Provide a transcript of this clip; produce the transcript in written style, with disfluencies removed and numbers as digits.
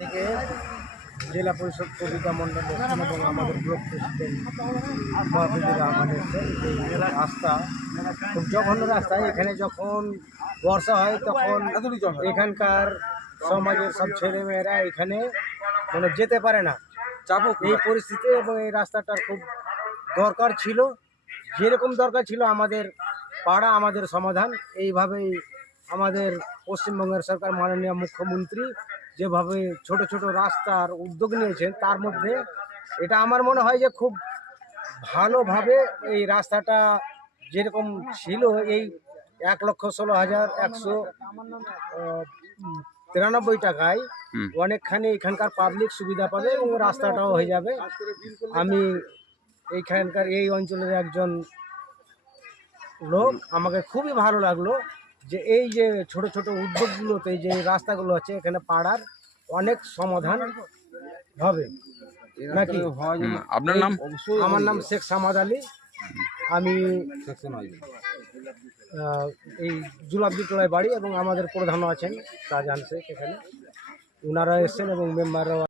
থেকে জেলা পরিষদ কবিতা মণ্ডল এসেছেন এবং আমাদের ব্লক প্রেসিডেন্ট মহাফিজুর রহমান এসেছেন। এই রাস্তা খুব জঘন্য রাস্তা। এখানে যখন বর্ষা হয় তখন এখানকার সমাজের সব ছেলেমেয়েরা এখানে মানে যেতে পারে না এই পরিস্থিতি। এবং এই রাস্তাটার খুব দরকার ছিল, যেরকম দরকার ছিল আমাদের পাড়া আমাদের সমাধান। এইভাবেই আমাদের পশ্চিমবঙ্গের সরকার মাননীয় মুখ্যমন্ত্রী যেভাবে ছোট ছোট রাস্তার উদ্যোগ নিয়েছেন, তার মধ্যে এটা আমার মনে হয় যে খুব ভালোভাবে এই রাস্তাটা যেরকম ছিল এই 1,16,193 টাকায় অনেকখানি এখানকার পাবলিক সুবিধা পাবে এবং রাস্তাটাও হয়ে যাবে। আমি এইখানকার এই অঞ্চলের একজন লোক, আমাকে খুবই ভালো লাগলো যে এই যে ছোট ছোট উদ্যোগগুলোতে যে রাস্তাগুলো আছে এখানে পাড়ার অনেক সমাধান হবে নাকি। আপনার নাম? আমার নাম শেখ সামাদ আলী। আমি এই জুলাবদিটোলায় বাড়ি এবং আমাদের প্রধানও আছেন শাহজাহান শেখ, এখানে ওনারা এসেছেন এবং মেম্বাররাও।